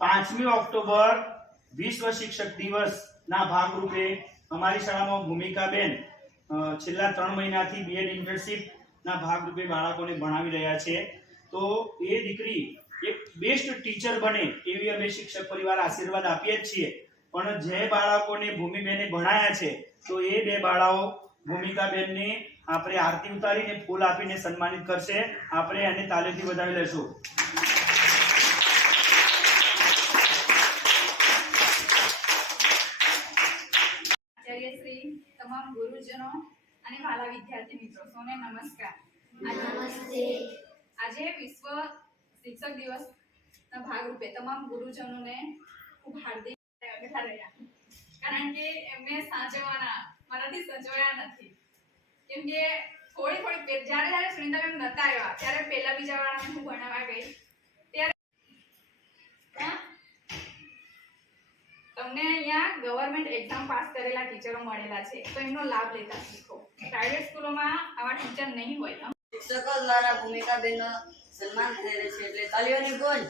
પાંચમી ઓક્ટોબર વિશ્વ શિક્ષક દિવસના ભાગરૂપે અમારી શાળામાં ભૂમિકાબેન છેલ્લા ત્રણ મહિનાથી બીએડ ઇન્ટર્નશીપના ભાગરૂપે બાળકોને ભણાવી રહ્યા છે. તો એ દીકરી એક બેસ્ટ ટીચર બને એવી અમે શિક્ષક પરિવાર આશીર્વાદ આપીએ જ છીએ. પણ જે બાળકોને ભૂમિબેને ભણાયા છે, તો એ બે બાળાઓ ભૂમિકાબેનને આપણે આરતી ઉતારીને ફૂલ આપીને સન્માનિત કરશે. આપણે એને તાલેથી વધાવી લેશું. તમામ ગુરુજનો અને વાલા વિદ્યાર્થી મિત્રો સૌને નમસ્કાર. નમસ્તે. આજે વિશ્વ શિક્ષક દિવસ ના ભાગરૂપે તમામ ગુરુજનોને ખૂબ હાર્દિક બેઠા રહ્યા. કારણ કે એમને સાચવવાના મારાથી સચવાયા નથી. કેમ કે થોડી થોડી જ્યારે જ્યારે સુનિતા મેમ નતા આવ્યા ત્યારે પહેલા બીજા વાળાને હું ભણાવવા ગઈ ત્યારે હા? તમને અહીંયા ગવર્મેન્ટ એક્ઝામ પાસ કરેલા ટીચરો મળેલા છે, તો એમનો લાભ લેતા શીખો પ્રાઇવેટ સ્કૂલોમાં આવા ટીચર નહીં હોય શિક્ષકો દ્વારા ભૂમિકા બેનનો સન્માન રહ્યું છે, એટલે તાલીઓની ગુંજ.